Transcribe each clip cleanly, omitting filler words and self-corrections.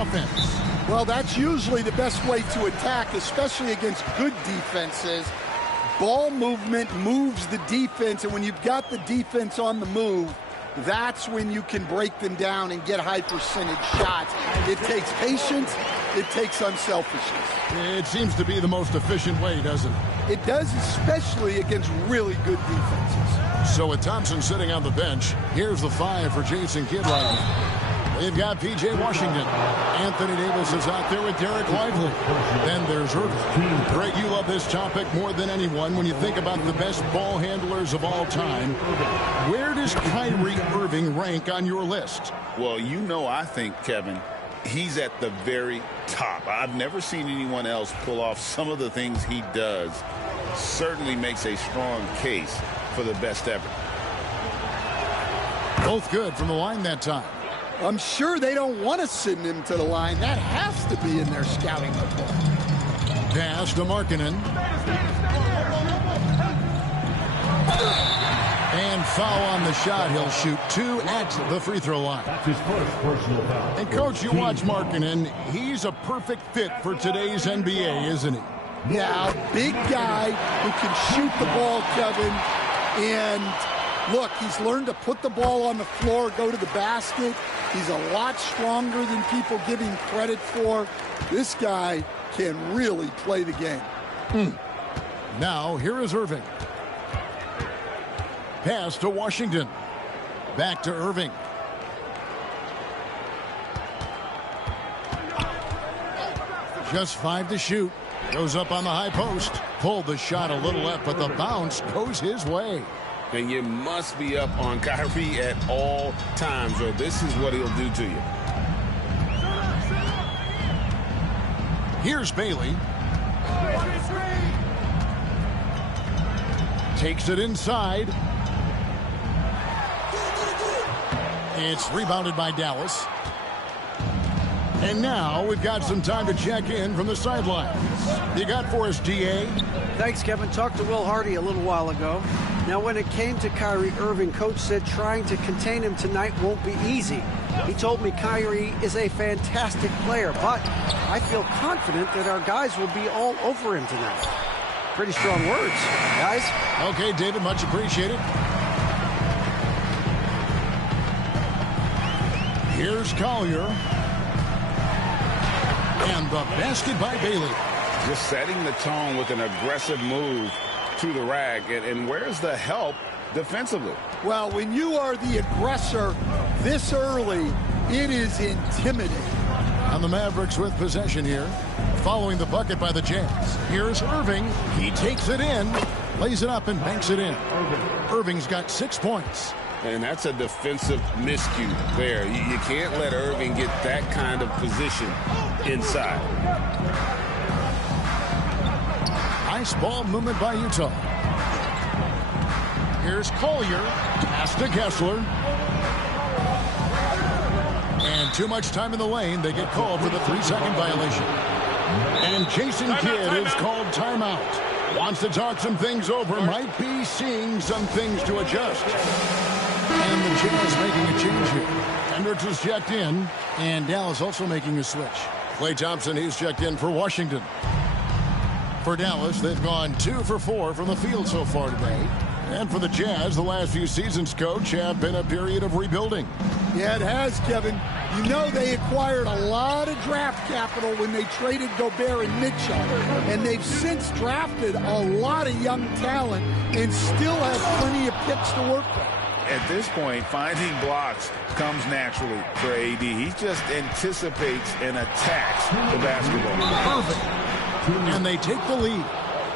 offense. Well, that's usually the best way to attack, especially against good defenses. Ball movement moves the defense, and when you've got the defense on the move, that's when you can break them down and get high percentage shots. It takes patience. It takes unselfishness. It seems to be the most efficient way, doesn't it? It does, especially against really good defenses. So with Thompson sitting on the bench, here's the 5 for Jason Kidd right now. They've got P.J. Washington. Anthony Davis is out there with Derek Lively. Then there's Irving. Greg, you love this topic more than anyone when you think about the best ball handlers of all time. Where does Kyrie Irving rank on your list? Well, I think, Kevin, he's at the very top. I've never seen anyone else pull off some of the things he does. Certainly makes a strong case for the best ever. Both good from the line that time. I'm sure they don't want to send him to the line. That has to be in their scouting report. Pass to Markkanen. And foul on the shot. He'll shoot 2 at the free throw line. That's his first personal foul. And, Coach, you watch Markkanen. He's a perfect fit for today's NBA, isn't he? Yeah, a big guy who can shoot the ball, Kevin. And, look, he's learned to put the ball on the floor, go to the basket. He's a lot stronger than people give him credit for. This guy can really play the game. Now, here is Irving. Pass to Washington. Back to Irving. Just 5 to shoot. Goes up on the high post. Pulled the shot a little left, but the bounce goes his way. And you must be up on Kyrie at all times, or this is what he'll do to you. Here's Bailey. Takes it inside. It's rebounded by Dallas. And now we've got some time to check in from the sidelines. You got for us, GA? Thanks, Kevin. Talked to Will Hardy a little while ago. Now, when it came to Kyrie Irving, Coach said trying to contain him tonight won't be easy. He told me Kyrie is a fantastic player, but I feel confident that our guys will be all over him tonight. Pretty strong words, guys. Okay, David, much appreciated. Here's Collier. And the basket by Bailey. Just setting the tone with an aggressive move to the rack. And where's the help defensively? Well, when you are the aggressor this early, it is intimidating. And the Mavericks with possession here. Following the bucket by the Jazz. Here's Irving. He takes it in, lays it up, and banks it in. Irving's got 6 points. And that's a defensive miscue there. You can't let Irving get that kind of position inside. Nice ball movement by Utah. Here's Collier. Pass to Kessler. And too much time in the lane. They get called for the 3-second violation. And Jason Kidd is called timeout. Wants to talk some things over. Might be seeing some things to adjust. And the Jazz making a change here. Hendricks is checked in. And Dallas also making a switch. Klay Thompson, he's checked in for Washington. For Dallas, they've gone 2 for 4 from the field so far today. And for the Jazz, the last few seasons, Coach, have been a period of rebuilding. Yeah, it has, Kevin. You know they acquired a lot of draft capital when they traded Gobert and Mitchell. And they've since drafted a lot of young talent and still have plenty of picks to work with. At this point, finding blocks comes naturally for AD. He just anticipates and attacks the basketball. Perfect. And they take the lead.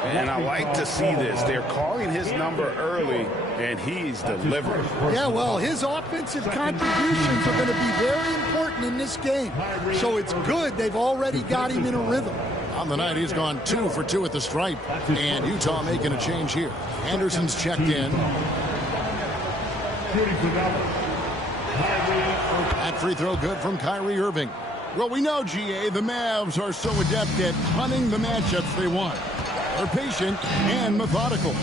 And I like to see this. They're calling his number early, and he's delivered. Yeah, well, his offensive contributions are going to be very important in this game. So it's good they've already got him in a rhythm. On the night, he's gone 2 for 2 at the stripe. And Utah making a change here. Anderson's checked in. That free throw good from Kyrie Irving. Well, we know, GA, the Mavs are so adept at hunting the matchups they want. They're patient and methodical.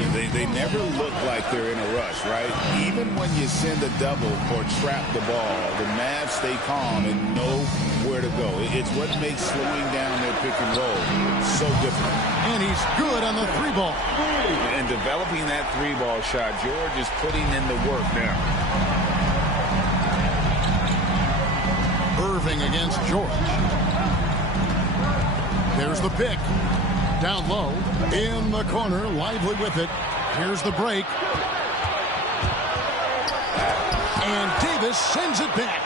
team. They never look like they're in a rush, right? Even when you send a double or trap the ball, the Mavs stay calm and know where to go. It's what makes slowing down their pick and roll so difficult. And he's good on the 3-ball. And developing that 3-ball shot, George is putting in the work now. Irving against George. There's the pick. Down low, in the corner, lively with it. Here's the break. And Davis sends it back.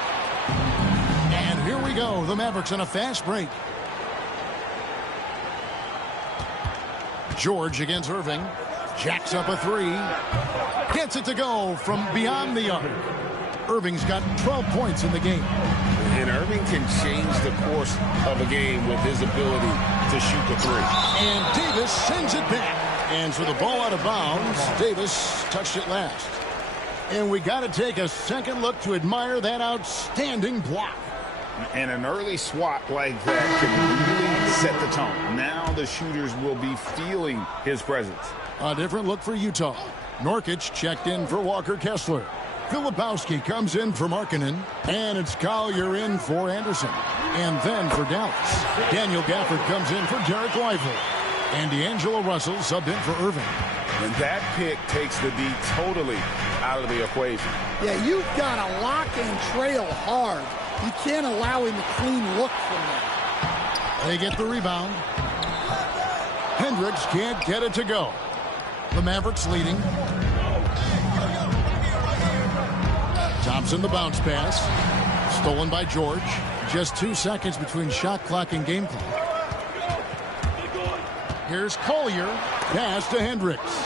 And here we go. The Mavericks on a fast break. George against Irving. Jacks up a 3. Gets it to go from beyond the arc. Irving's got 12 points in the game. And Irving can change the course of a game with his ability to shoot the 3. And Davis sends it back. And so the ball out of bounds. Davis touched it last. And we got to take a second look to admire that outstanding block. And an early swat like that can really set the tone. Now the shooters will be feeling his presence. A different look for Utah. Nurkic checked in for Walker Kessler. Filipowski comes in for Markkanen, and it's Collier in for Anderson. And then for Dallas, Daniel Gafford comes in for Derek Lively. And D'Angelo Russell subbed in for Irving. And that pick takes the D totally out of the equation. Yeah, you've got to lock and trail hard. You can't allow him a clean look from that. They get the rebound. Hendricks can't get it to go. The Mavericks leading. Thompson the bounce pass. Stolen by George. Just 2 seconds between shot clock and game clock. Here's Collier. Pass to Hendricks.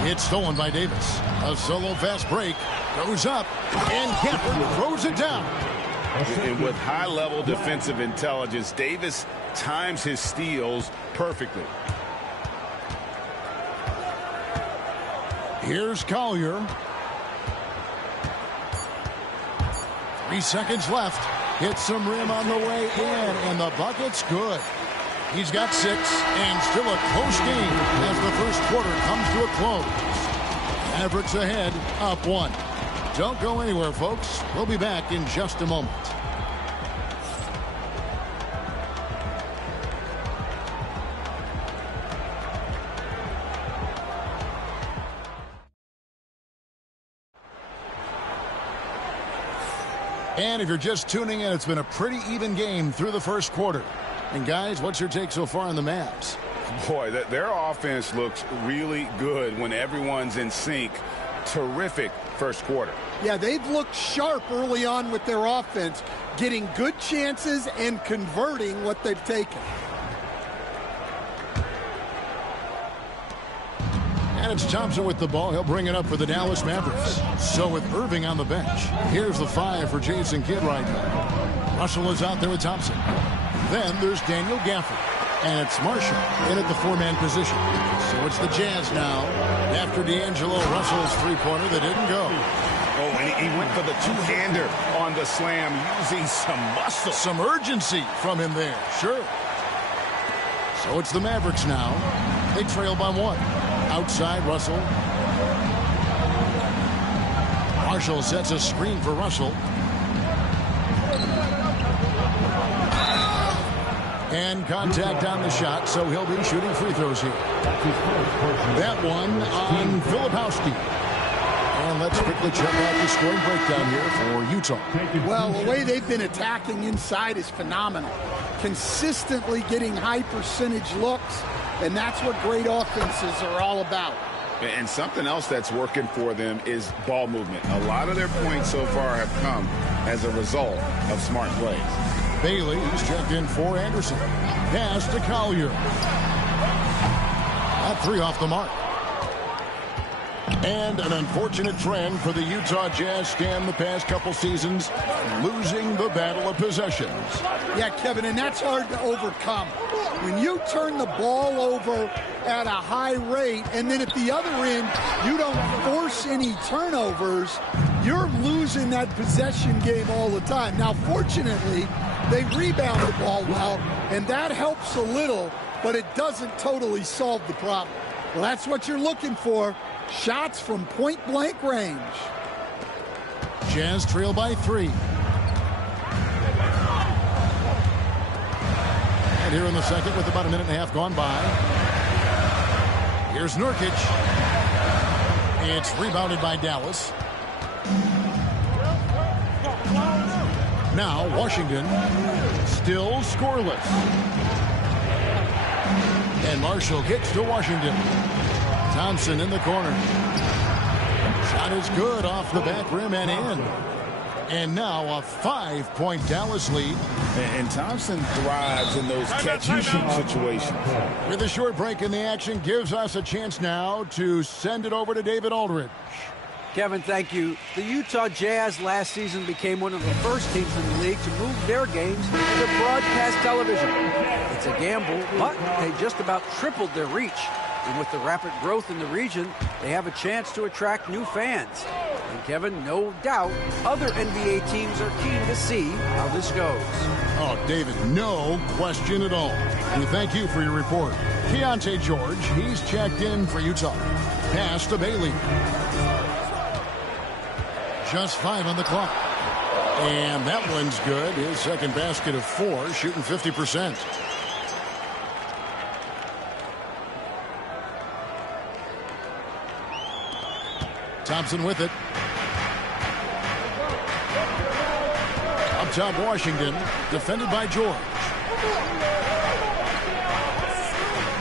It's stolen by Davis. A solo fast break. Goes up. And Gafford throws it down. And with high-level defensive intelligence, Davis times his steals perfectly. Here's Collier. 3 seconds left. Hits some rim on the way in, and the bucket's good. He's got 6, and still a close game as the first quarter comes to a close. Mavericks ahead, up 1. Don't go anywhere, folks. We'll be back in just a moment. And if you're just tuning in, it's been a pretty even game through the first quarter. And guys, what's your take so far on the Mavs? Boy, their offense looks really good when everyone's in sync. Terrific first quarter. Yeah, they've looked sharp early on with their offense, getting good chances and converting what they've taken. And it's Thompson with the ball. He'll bring it up for the Dallas Mavericks. So with Irving on the bench, here's the 5 for Jason Kidd right now. Russell is out there with Thompson. Then there's Daniel Gafford. And it's Marshall in at the 4-man position. So it's the Jazz now after D'Angelo Russell's 3-pointer that didn't go. Oh, and he went for the 2-hander on the slam, using some muscle. Some urgency from him there, sure. So it's the Mavericks now. They trail by 1. Outside, Russell. Marshall sets a screen for Russell. And contact on the shot, so he'll be shooting free throws here. That one on Filipowski. And let's quickly check out the scoring breakdown here for Utah. Well, the way they've been attacking inside is phenomenal. Consistently getting high percentage looks, and that's what great offenses are all about. And something else that's working for them is ball movement. A lot of their points so far have come as a result of smart plays. Bailey is checked in for Anderson. Pass to Collier. That 3 off the mark. And an unfortunate trend for the Utah Jazz stem the past couple seasons, losing the battle of possessions. Yeah, Kevin, and that's hard to overcome. When you turn the ball over at a high rate, and then at the other end, you don't force any turnovers, you're losing that possession game all the time. Now, fortunately, they rebound the ball well, and that helps a little, but it doesn't totally solve the problem. Well, that's what you're looking for. Shots from point-blank range. Jazz trail by 3. And here in the second with about a minute and a half gone by. Here's Nurkic. It's rebounded by Dallas. Now Washington still scoreless. And Marshall kicks to Washington. Thompson in the corner. Shot is good off the back rim and in. And now a 5-point Dallas lead. And Thompson thrives in those catch-and-shoot situations. With a short break in the action, gives us a chance now to send it over to David Aldridge. Kevin, thank you. The Utah Jazz last season became one of the first teams in the league to move their games to broadcast television. It's a gamble, but they just about tripled their reach. And with the rapid growth in the region, they have a chance to attract new fans. And Kevin, no doubt, other NBA teams are keen to see how this goes. Oh, David, no question at all. We thank you for your report. Keontae George, he's checked in for Utah. Pass to Bailey. Just 5 on the clock. And that one's good. His second basket of 4, shooting 50%. Thompson with it. Up top, Washington, defended by George.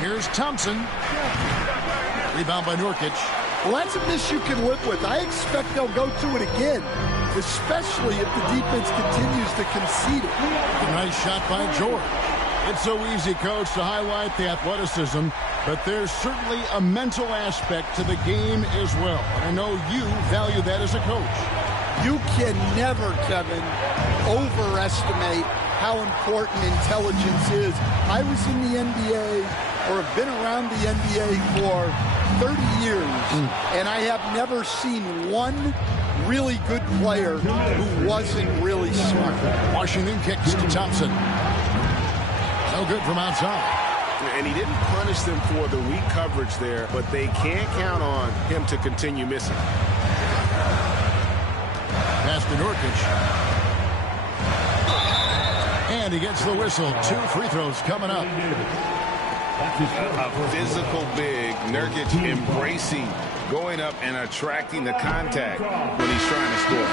Here's Thompson. Rebound by Nurkic. Well, that's a miss you can live with. I expect they'll go to it again, especially if the defense continues to concede it. A nice shot by George. It's so easy, Coach, to highlight the athleticism, but there's certainly a mental aspect to the game as well. And I know you value that as a coach. You can never, Kevin, overestimate how important intelligence is. I was in the NBA, or have been around the NBA for 30 years, and I have never seen one really good player who wasn't really smart. Washington kicks to Thompson. No good from outside. And he didn't punish them for the weak coverage there, but they can't count on him to continue missing. Pass to Nurkic. And he gets the whistle. 2 free throws coming up. A physical big. Nurkic embracing, going up and attracting the contact when he's trying to score.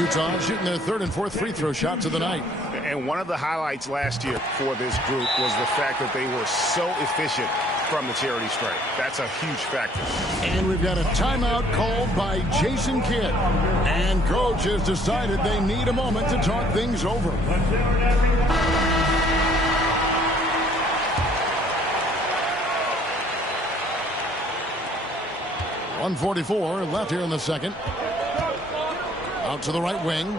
Utah shooting their 3rd and 4th free throw shots of the night. And one of the highlights last year for this group was the fact that they were so efficient from the charity stripe. That's a huge factor. And we've got a timeout called by Jason Kidd. And Coach has decided they need a moment to talk things over. 1:44 left here in the second. Out to the right wing.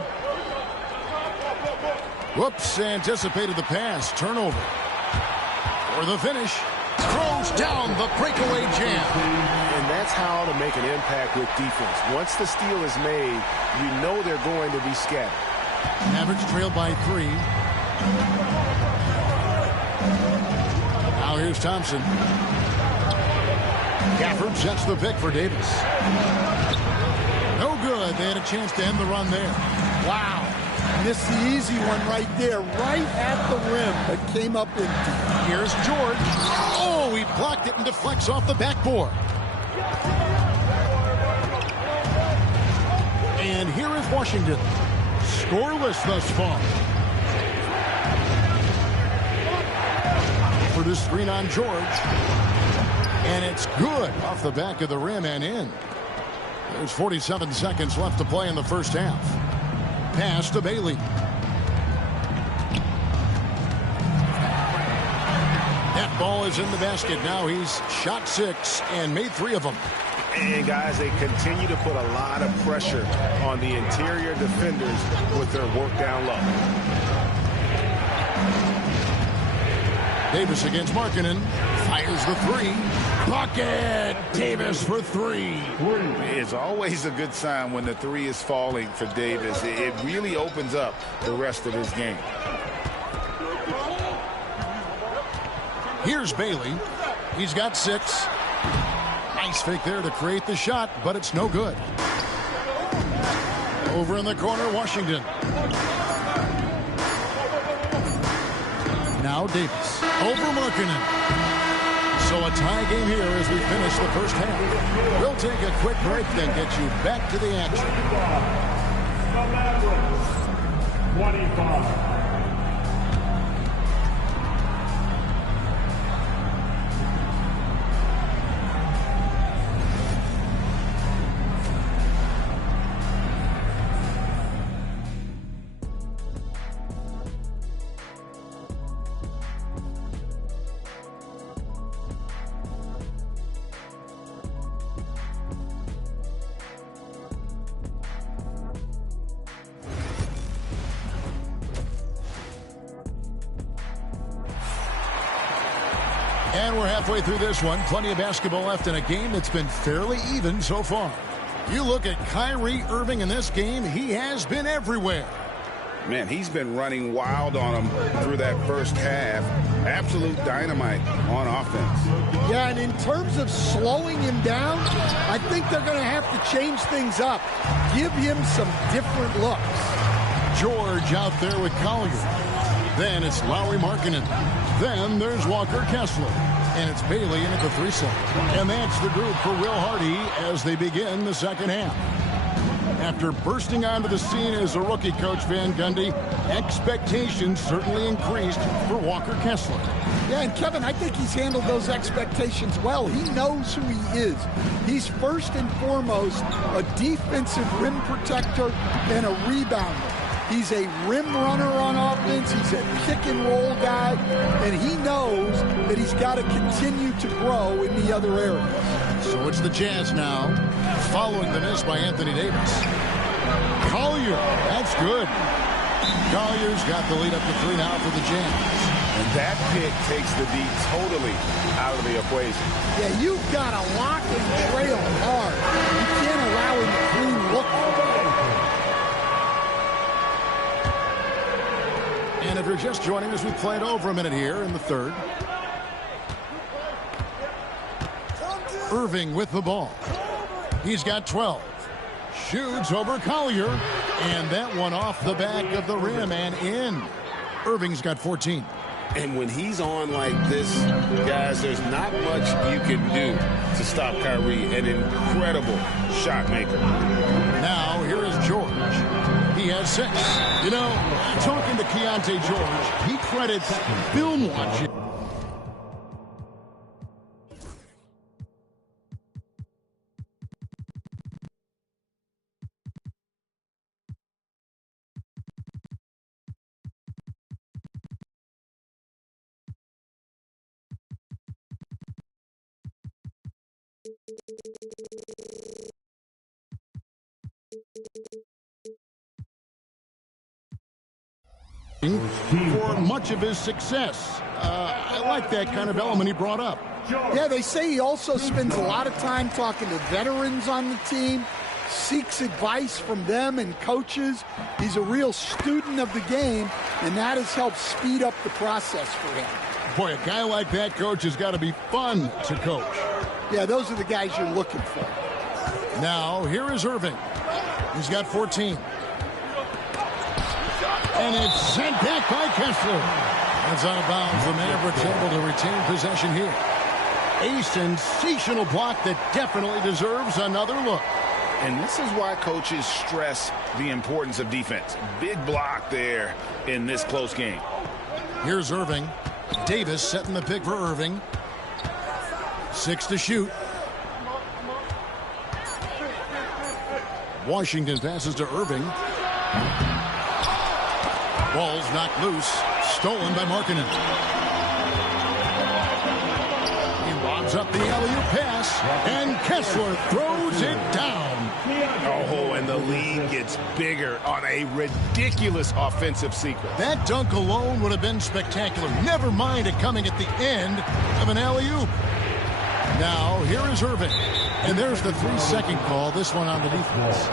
Whoops, anticipated the pass. Turnover. For the finish. Throws down the breakaway jam. And that's how to make an impact with defense. Once the steal is made, you know they're going to be scattered. Mavericks trailed by 3. Now here's Thompson. Gafford sets the pick for Davis. No good. They had a chance to end the run there. Wow. Missed the easy one right there, right at the rim, but came up empty. Here's George. Oh, he blocked it and deflects off the backboard. And here is Washington. Scoreless thus far. For the screen on George. And it's good off the back of the rim and in. There's 47 seconds left to play in the first half. Pass to Bailey. That ball is in the basket. Now he's shot 6 and made 3 of them. And guys, they continue to put a lot of pressure on the interior defenders with their work down low. Davis against Markkanen. Fires the 3. Bucket! Davis for 3. It's always a good sign when the 3 is falling for Davis. It really opens up the rest of his game. Here's Bailey. He's got 6. Nice fake there to create the shot, but it's no good. Over in the corner, Washington. Now Davis. Over Markkanen. So a tie game here as we finish the first half. We'll take a quick break, then get you back to the action. 25. And we're halfway through this one. Plenty of basketball left in a game that's been fairly even so far. You look at Kyrie Irving in this game, he has been everywhere. Man, he's been running wild on him through that first half. Absolute dynamite on offense. Yeah, and in terms of slowing him down, I think they're going to have to change things up. Give him some different looks. George out there with Collier. Then it's Lauri Markkanen. Then there's Walker Kessler. And it's Bailey in at the 3 set. And that's the group for Will Hardy as they begin the second half. After bursting onto the scene as a rookie, Coach Van Gundy, expectations certainly increased for Walker Kessler. Yeah, and Kevin, I think he's handled those expectations well. He knows who he is. He's first and foremost a defensive rim protector and a rebounder. He's a rim runner on offense. He's a pick-and-roll guy, and he knows that he's got to continue to grow in the other areas. So it's the Jazz now, following the miss by Anthony Davis. Collier, that's good. Collier's got the lead up to 3 now for the Jazz. And that pick takes the D totally out of the equation. Yeah, you've got to lock and trail hard. You can't allow him to clean look. And if you're just joining us, we played over a minute here in the third. Irving with the ball. He's got 12. Shoots over Collier. And that one off the back of the rim and in. Irving's got 14. And when he's on like this, guys, there's not much you can do to stop Kyrie, an incredible shot maker. Now, here is George. He has 6. You know, talking to Keontae George, he credits film watching. For much of his success. I like that kind of element he brought up. Yeah, they say he also spends a lot of time talking to veterans on the team, seeks advice from them and coaches. He's a real student of the game, and that has helped speed up the process for him. Boy, a guy like that, Coach, has got to be fun to coach. Yeah, those are the guys you're looking for. Now, here is Irving. He's got 14. And it's sent back by Kessler. That's out of bounds. The Mavericks able to retain possession here. A sensational block that definitely deserves another look. And this is why coaches stress the importance of defense. Big block there in this close game. Here's Irving. Davis setting the pick for Irving. 6 to shoot. Washington passes to Irving. Ball's knocked loose. Stolen by Markkanen. He lobs up the alley-oop pass. And Kessler throws it down. Oh, and the lead gets bigger on a ridiculous offensive sequence. That dunk alone would have been spectacular. Never mind it coming at the end of an alley-oop. Now, here is Irving. And there's the 3-second call. This one on the defense.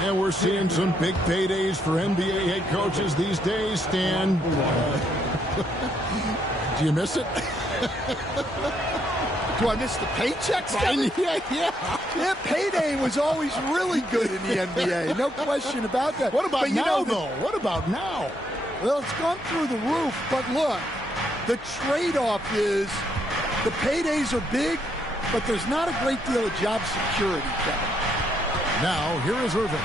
And we're seeing some big paydays for NBA head coaches these days, Stan. Do you miss it? Do I miss the paychecks, Kevin? Yeah, payday was always really good in the NBA. No question about that. What about now, though? What about now? Well, it's gone through the roof, but look, the trade-off is the paydays are big, but there's not a great deal of job security, Kevin. Now, here is Irving.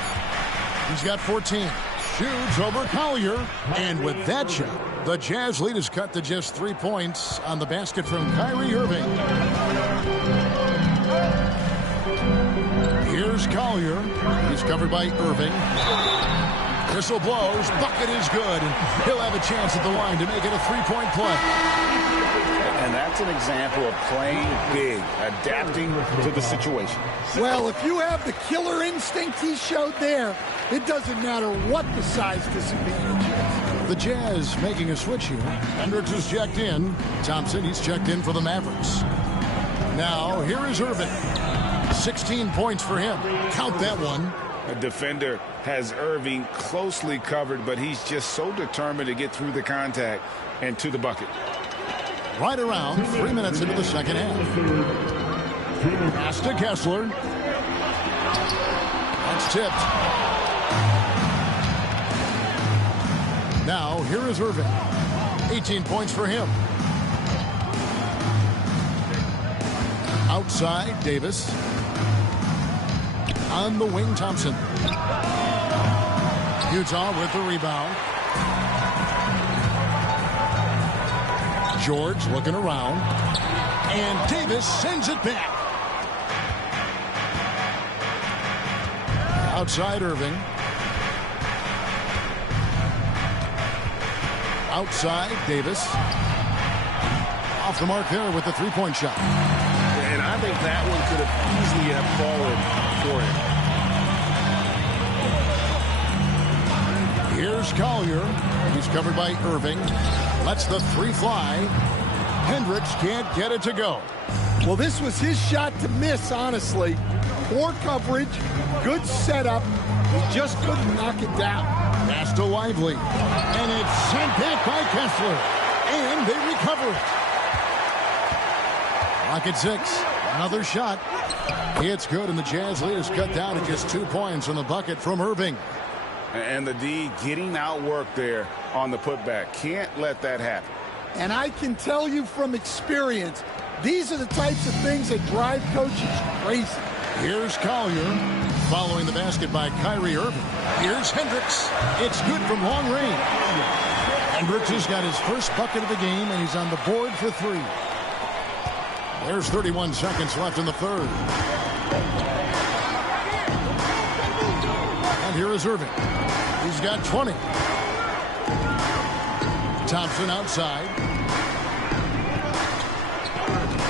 He's got 14. Shoots over Collier. And with that shot, the Jazz lead is cut to just 3 points on the basket from Kyrie Irving. Here's Collier. He's covered by Irving. Whistle blows. Bucket is good. And he'll have a chance at the line to make it a three-point play. And that's an example of playing big, adapting to the situation. Well, if you have the killer instinct he showed there, it doesn't matter what the size disadvantage is. The Jazz making a switch here. Hendricks is checked in. Thompson, he's checked in for the Mavericks. Now, here is Irving. 16 points for him. Count that one. A defender has Irving closely covered, but he's just so determined to get through the contact and to the bucket. Right around 3 minutes into the second half. Pass to Kessler. That's tipped. Now, here is Irving. 18 points for him. Outside, Davis. On the wing, Thompson. Utah with the rebound. George looking around. And Davis sends it back. Outside, Irving. Outside, Davis. Off the mark there with the three-point shot. And I think that one could have easily have fallen for him. Here's Collier. He's covered by Irving. Lets the three fly. Hendricks can't get it to go. Well, this was his shot to miss, honestly. Poor coverage, good setup. He just couldn't knock it down. Pass to Lively. And it's sent back by Kessler. And they recover it. Rocket 6. Another shot. It's good, and the Jazz lead is cut down to just 2 points on the bucket from Irving. And the D getting outworked there on the putback. Can't let that happen. And I can tell you from experience, these are the types of things that drive coaches crazy. Here's Collier, following the basket by Kyrie Irving. Here's Hendricks. It's good from long range. Hendricks has got his first bucket of the game, and he's on the board for 3. There's 31 seconds left in the third. And here is Irving. He's got 20. Thompson outside.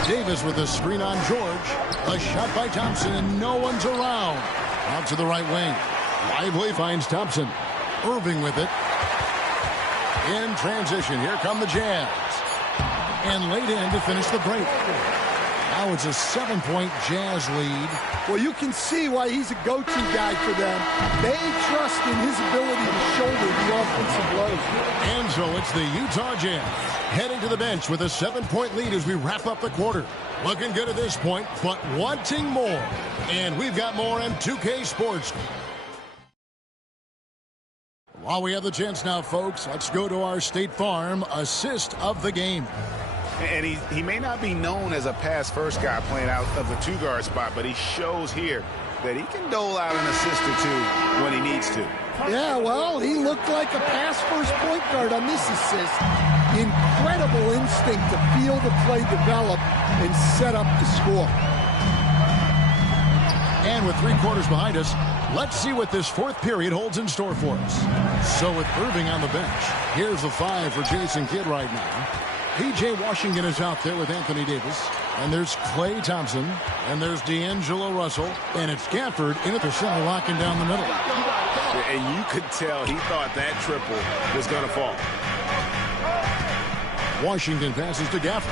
Davis with a screen on George. A shot by Thompson, and no one's around. Out to the right wing. Lively finds Thompson. Irving with it. In transition, here come the Jazz. And laid in to finish the break. Now it's a 7-point Jazz lead. Well, you can see why he's a go-to guy for them. They trust in his ability to shoulder the offensive load. And so it's the Utah Jazz heading to the bench with a 7-point lead as we wrap up the quarter. Looking good at this point, but wanting more. And we've got more on 2K Sports. While we have the chance now, folks, let's go to our State Farm assist of the game. And he may not be known as a pass-first guy playing out of the two-guard spot, but he shows here that he can dole out an assist or two when he needs to. Yeah, well, he looked like a pass-first point guard on this assist. Incredible instinct to feel the play develop and set up the score. And with 3 quarters behind us, let's see what this fourth period holds in store for us. So with Irving on the bench, here's the 5 for Jason Kidd right now. P.J. Washington is out there with Anthony Davis. And there's Klay Thompson. And there's D'Angelo Russell. And it's Gafford in at the center, locking down the middle. And you could tell he thought that triple was going to fall. Washington passes to Gafford.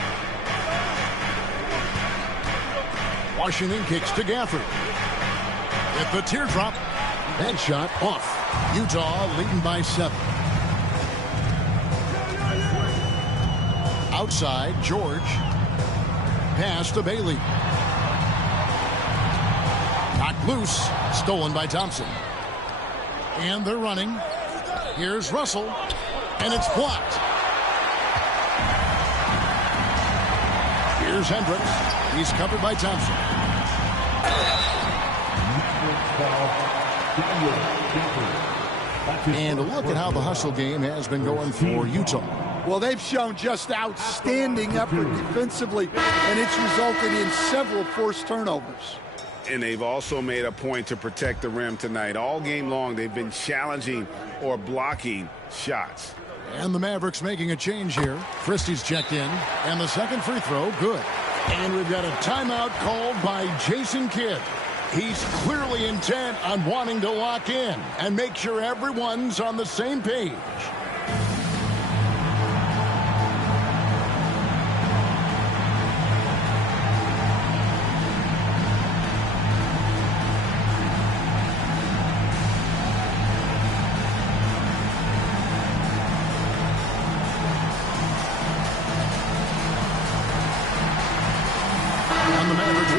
Washington kicks to Gafford. At the teardrop. That shot off. Utah leading by 7. Outside, George. Pass to Bailey. Knocked loose. Stolen by Thompson. And they're running. Here's Russell. And it's blocked. Here's Hendricks. He's covered by Thompson. And look at how the hustle game has been going for Utah. Well, they've shown just outstanding effort defensively, and it's resulted in several forced turnovers. And they've also made a point to protect the rim tonight. All game long, they've been challenging or blocking shots. And the Mavericks making a change here. Christie's checked in, and the second free throw, good. And we've got a timeout called by Jason Kidd. He's clearly intent on wanting to lock in and make sure everyone's on the same page.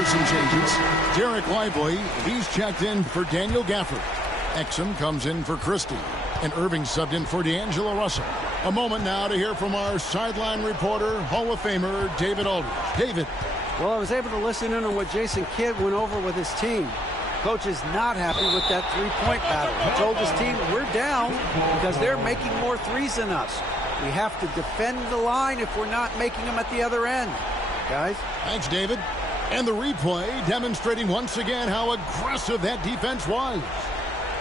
Some changes. Derek Lively, he's checked in for Daniel Gafford. Exum comes in for Christie. And Irving subbed in for D'Angelo Russell. A moment now to hear from our sideline reporter, Hall of Famer David Aldridge. David. Well, I was able to listen in on what Jason Kidd went over with his team. Coach is not happy with that three-point battle. He told his team, we're down because they're making more threes than us. We have to defend the line if we're not making them at the other end. Guys? Thanks, David. And the replay demonstrating once again how aggressive that defense was.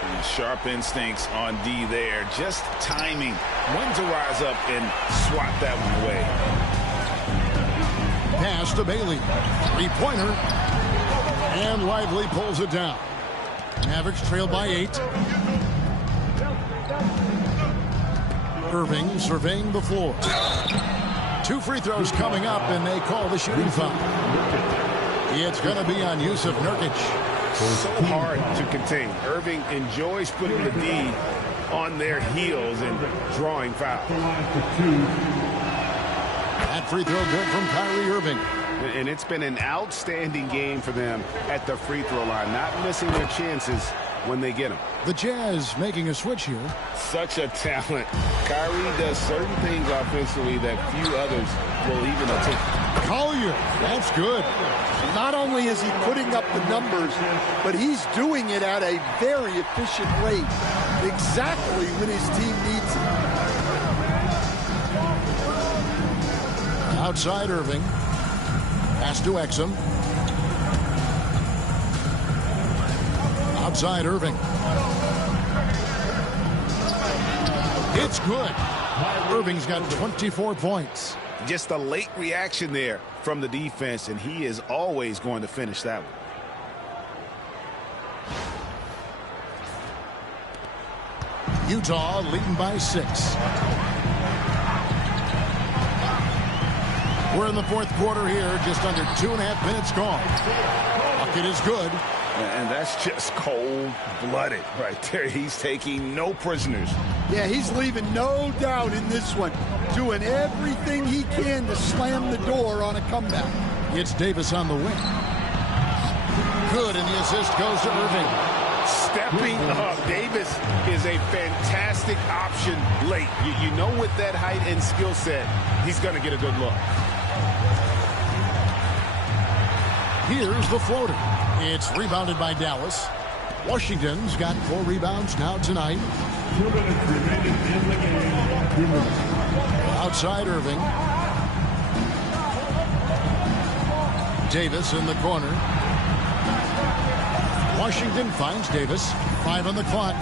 And sharp instincts on D there. Just timing when to rise up and swat that one away. Pass to Bailey. Three-pointer. And Lively pulls it down. Mavericks trail by 8. Irving surveying the floor. 2 free throws coming up, and they call the shooting foul. It's going to be on Yusuf Nurkic. So hard to contain. Irving enjoys putting the D on their heels and drawing fouls. That free throw good from Kyrie Irving. And it's been an outstanding game for them at the free throw line, not missing their chances when they get them. The Jazz making a switch here. Such a talent. Kyrie does certain things offensively that few others will even attempt. Collier, that's good. Not only is he putting up the numbers, but he's doing it at a very efficient rate, exactly when his team needs it. Outside Irving. Pass to Exum. Outside Irving. It's good. Irving's got 24 points. Just a late reaction there from the defense, and he is always going to finish that one. Utah leading by 6. We're in the fourth quarter here, just under 2.5 minutes gone. Bucket is good. And that's just cold-blooded right there. He's taking no prisoners. Yeah, he's leaving no doubt in this one, doing everything he can to slam the door on a comeback. It's Davis on the wing. Good, and the assist goes to Irving. Stepping up. Davis is a fantastic option late. You know, with that height and skill set, he's going to get a good look. Here's the floater. It's rebounded by Dallas. Washington's got 4 rebounds now tonight. 2 minutes remaining in the game. 2 minutes. Outside Irving. Davis in the corner. Washington finds Davis. 5 on the clock.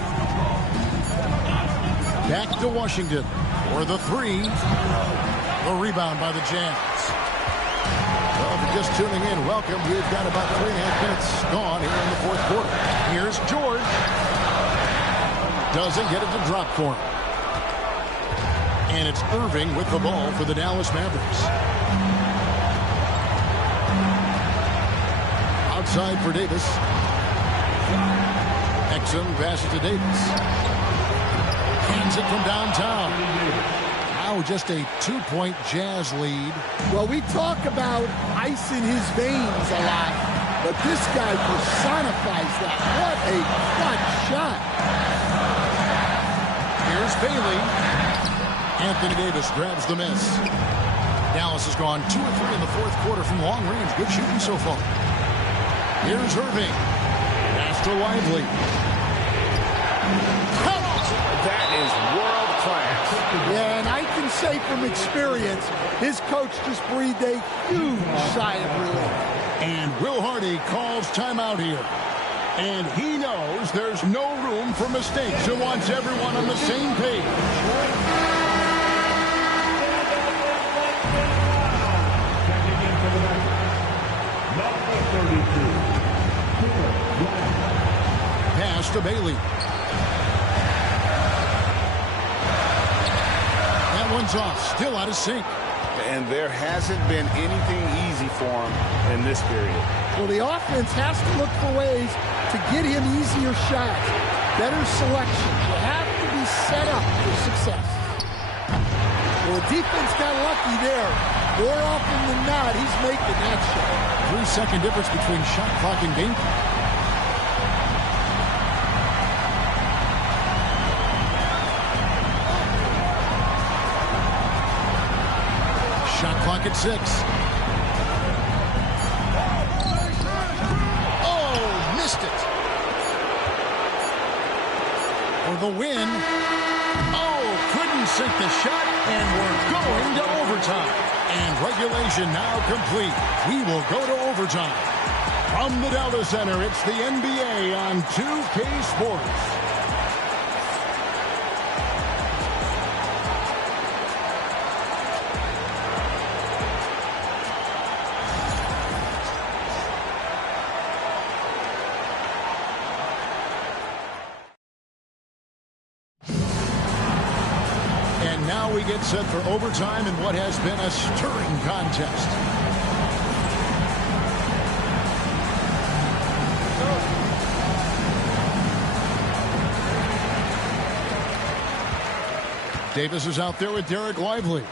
Back to Washington for the 3. The rebound by the Jazz. Well, if you're just tuning in, welcome. We've got about 3.5 minutes gone here in the fourth quarter. Here's George. Doesn't get it to drop for him. And it's Irving with the ball for the Dallas Mavericks. Outside for Davis. Exum passes to Davis. Hands it from downtown. Now now with just a 2-point Jazz lead. Well, we talk about ice in his veins a lot, but this guy personifies that. What a clutch shot. Here's Bailey. Anthony Davis grabs the miss. Dallas has gone 2 of 3 in the fourth quarter from long range. Good shooting so far. Here's Irving. Pass to Lively. That is world class. Yeah, and I can say from experience, his coach just breathed a huge sigh of relief. And Will Hardy calls timeout here. And he knows there's no room for mistakes and wants everyone on the same page. Pass to Bailey. That one's off, still out of sync. And there hasn't been anything easy for him in this period. Well, the offense has to look for ways to get him easier shots, better selection. You have to be set up for success. Well, the defense got lucky there. More often than not, he's making that shot. 3-second difference between shot clock and game clock. Shot clock at 6. Oh, missed it. For the win. Oh, couldn't sink the shot, and we're going to overtime. And regulation now complete. We will go to overtime. From the Delta Center, it's the NBA on 2K Sports. And now we get set for overtime in what has been a stirring contest. Davis is out there with Derek Lively.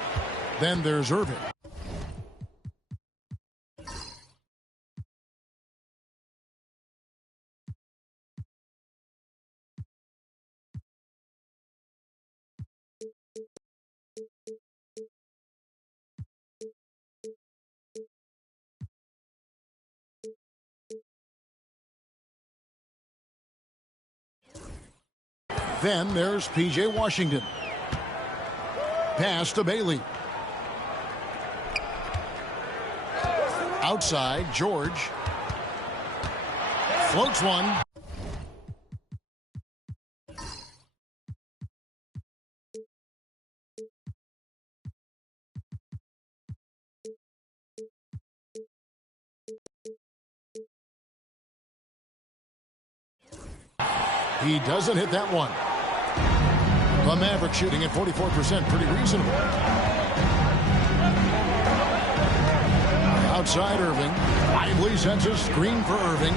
Then there's Irving. Then there's P.J. Washington. Pass to Bailey. Outside, George. Floats one. He doesn't hit that one. The Maverick shooting at 44%, pretty reasonable. Outside Irving. Lively sends a screen for Irving.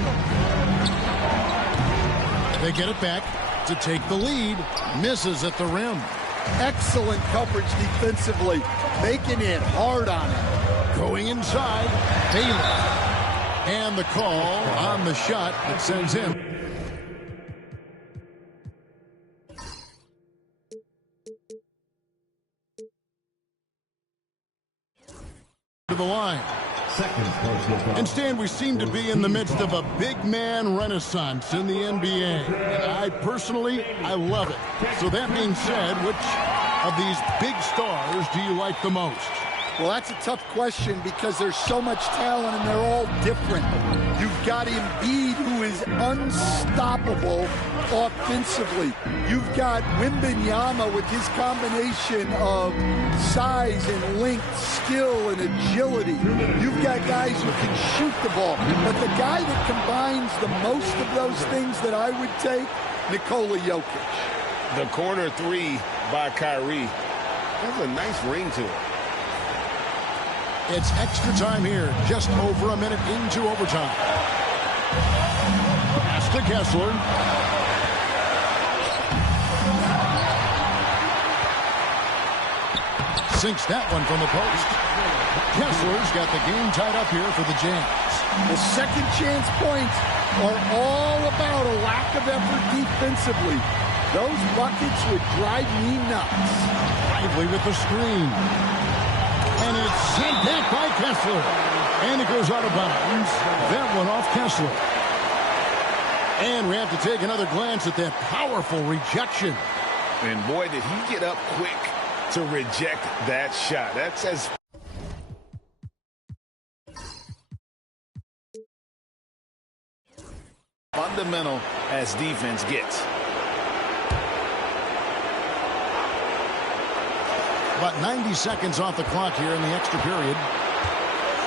They get it back to take the lead. Misses at the rim. Excellent coverage defensively, making it hard on him. Going inside, Bailey. And the call on the shot that sends him to the line. And Stan, we seem to be in the midst of a big man renaissance in the NBA. And I personally, I love it. So that being said, which of these big stars do you like the most? Well, that's a tough question because there's so much talent and they're all different. You've got Embiid, who is unstoppable offensively. You've got Wembanyama with his combination of size and length, skill and agility. You've got guys who can shoot the ball. But the guy that combines the most of those things that I would take, Nikola Jokic. The corner three by Kyrie has a nice ring to it. It's extra time here, just over a minute into overtime. Pass to Kessler. Sinks that one from the post. Kessler's got the game tied up here for the Jazz. The second chance points are all about a lack of effort defensively. Those buckets would drive me nuts. Lively with the screen. And it's sent back by Kessler. And it goes out of bounds. That one off Kessler. And we have to take another glance at that powerful rejection. And boy, did he get up quick to reject that shot. That's as fundamental as defense gets. About 90 seconds off the clock here in the extra period.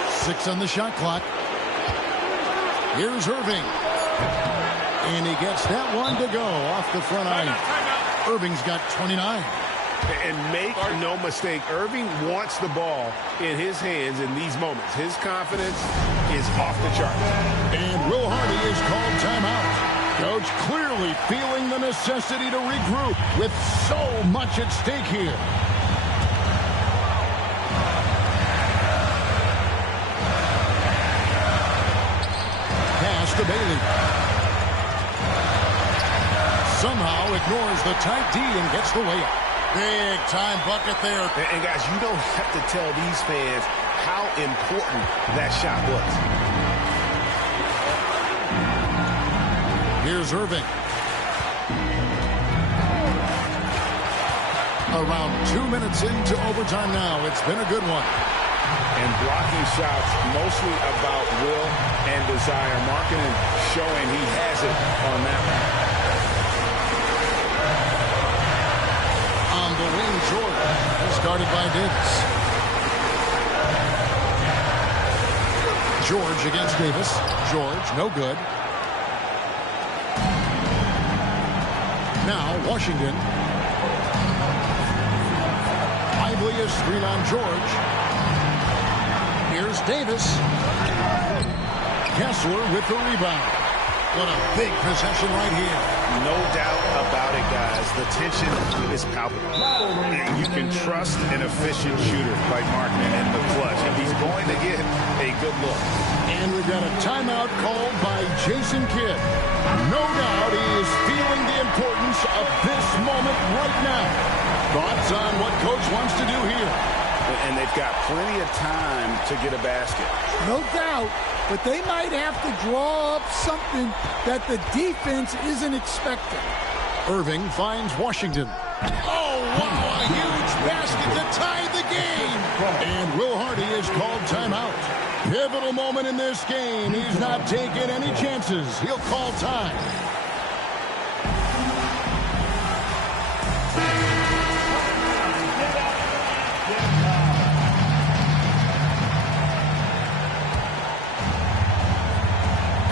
6 on the shot clock. Here's Irving. And he gets that one to go off the front iron. Irving's got 29. And make no mistake, Irving wants the ball in his hands in these moments. His confidence is off the chart. And Will Hardy is called timeout. Coach clearly feeling the necessity to regroup with so much at stake here. Pass to Bailey. Somehow ignores the tight D and gets the layup. Big time bucket there. And guys, you don't have to tell these fans how important that shot was. Here's Irving. Around 2 minutes into overtime now. It's been a good one. And blocking shots mostly about will and desire. Marketing showing he has it on that one. On the wing, George. Started by Davis. George against Davis. George, no good. Now, Washington. Lively is screen on George. Here's Davis. Kessler with the rebound. What a big possession right here. No doubt about it, guys. The tension is palpable. And you can trust an efficient shooter like Markman in the clutch. If he's going to get a good look. And we've got a timeout called by Jason Kidd. No doubt he is feeling the importance of this moment right now. Thoughts on what Coach wants to do here? And they've got plenty of time to get a basket. No doubt, but they might have to draw up something that the defense isn't expecting. Irving finds Washington. Oh, wow, a huge basket to tie the game. And Will Hardy is called timeout. Pivotal moment in this game. He's not taking any chances. He'll call time.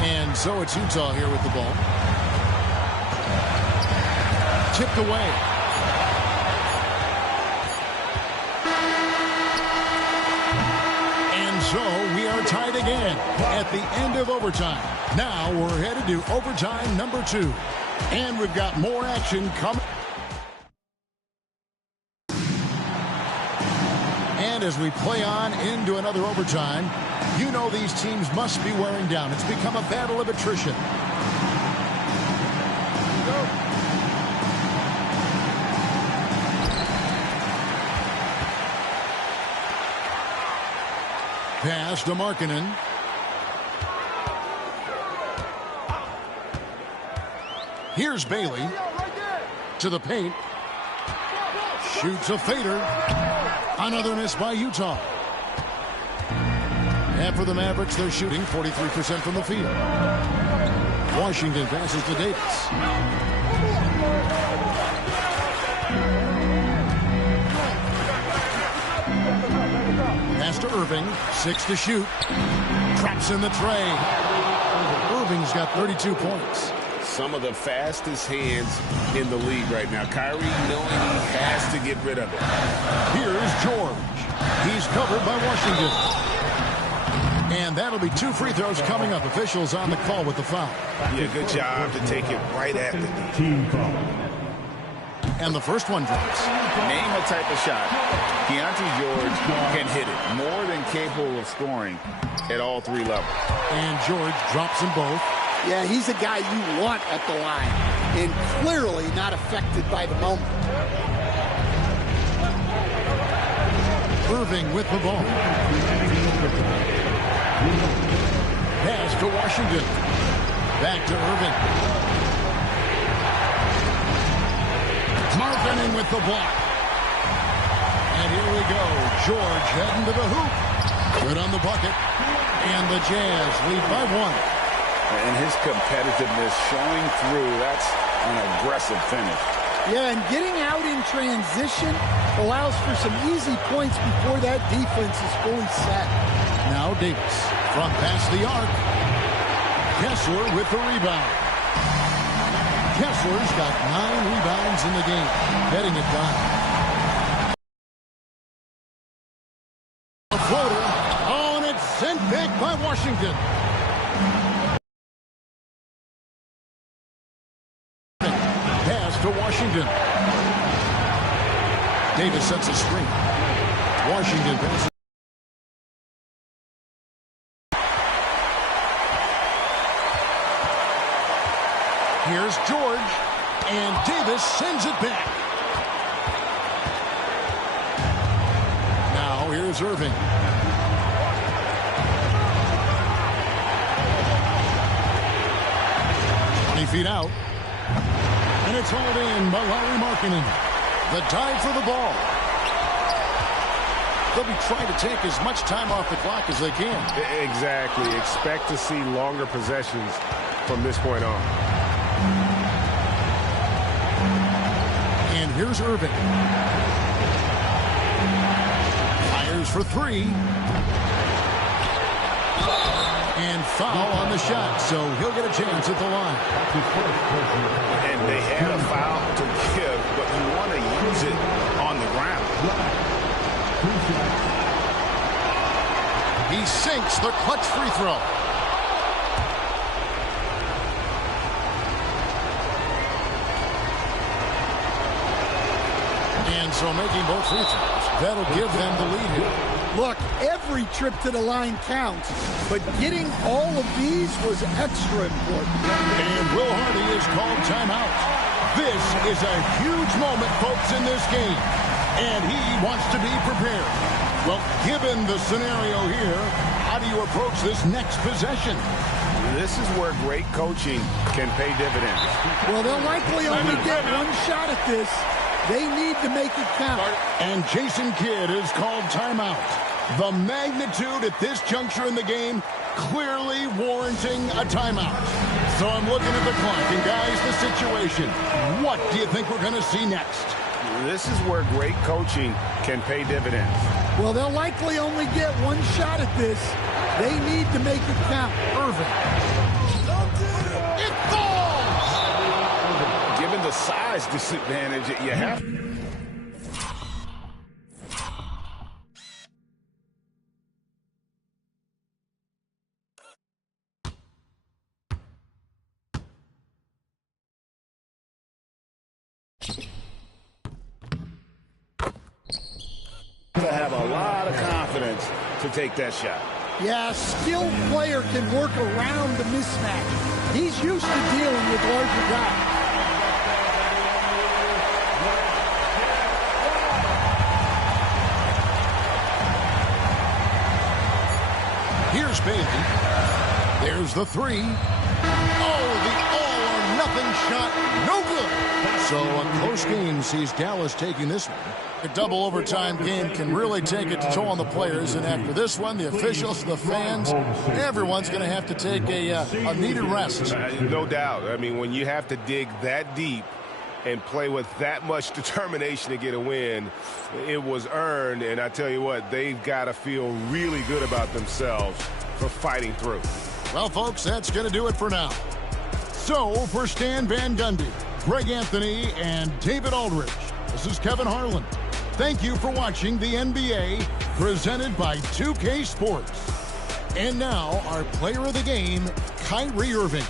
And so it's Utah here with the ball. Tipped away. And so we are tied again at the end of overtime. Now we're headed to overtime number 2. And we've got more action coming. And as we play on into another overtime, you know these teams must be wearing down. It's become a battle of attrition. Pass to Markkanen. Here's Bailey to the paint. Shoots a fader. Another miss by Utah. And for the Mavericks, they're shooting 43% from the field. Washington passes to Davis. Pass to Irving. 6 to shoot. Traps in the tray. Irving's got 32 points. Some of the fastest hands in the league right now. Kyrie knowing he has to get rid of it. Here is George. He's covered by Washington. And that'll be 2 free throws coming up. Officials on the call with the foul. Yeah, good job to take it right at the Team foul. And the first one drops. Name a type of shot Keontae George can hit it. More than capable of scoring at all three levels. And George drops them both. Yeah, he's a guy you want at the line. And clearly not affected by the moment. Irving with the ball. Pass to Washington. Back to Irving. Marketing with the block. And here we go. George heading to the hoop. Good on the bucket. And the Jazz lead by 1. And his competitiveness showing through. That's an aggressive finish. Yeah, and getting out in transition allows for some easy points before that defense is fully set. Now Davis from past the arc. Kessler with the rebound. Kessler's got 9 rebounds in the game, getting it done. A floater. Oh, and it's sent back by Washington. Pass to Washington. Davis sets a screen. Washington passes. Here's George, and Davis sends it back. Now here's Irving. Feet out. And it's hauled in by Larry Markkinen. The dive for the ball. They'll be trying to take as much time off the clock as they can. Exactly. Expect to see longer possessions from this point on. And here's Irving. Fires for 3. And foul on the shot, so he'll get a chance at the line. And they had a foul to give, but you want to use it on the ground. He sinks the clutch free throw. And so making both free throws, that'll give them the lead here. Look, every trip to the line counts, but getting all of these was extra important. And Will Hardy is called timeout. This is a huge moment, folks, in this game. And he wants to be prepared. Well, given the scenario here, how do you approach this next possession? This is where great coaching can pay dividends. Well, they'll likely only get one shot at this. They need to make it count. And Jason Kidd is called timeout. The magnitude at this juncture in the game clearly warranting a timeout. So I'm looking at the clock, and guys, the situation. What do you think we're going to see next? This is where great coaching can pay dividends. Well, they'll likely only get one shot at this. They need to make it count. Irving. It falls! Given the size disadvantage, you have to have a lot of confidence to take that shot. Yeah, a skilled player can work around the mismatch. He's used to dealing with larger guys. Here's Bailey. There's the 3. Oh, the all-or-nothing shot. No good. So a close game sees Dallas taking this one. A double overtime game can really take a toll on the players. And after this one, the officials, the fans, everyone's going to have to take a needed rest. No doubt. I mean, when you have to dig that deep and play with that much determination to get a win, it was earned. And I tell you what, they've got to feel really good about themselves for fighting through. Well, folks, that's going to do it for now. So, for Stan Van Gundy, Greg Anthony, and David Aldridge, this is Kevin Harlan. Thank you for watching the NBA, presented by 2K Sports. And now, our player of the game, Kyrie Irving.